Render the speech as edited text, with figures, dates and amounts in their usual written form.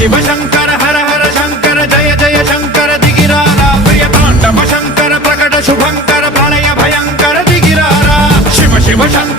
शिव शंकर हर हर शंकर जय जय शंकर दिगिरारा प्रिय तांडव शंकर प्रकट शुभंकर प्रलय भयंकर दिगिरारा शिव शिव शंकर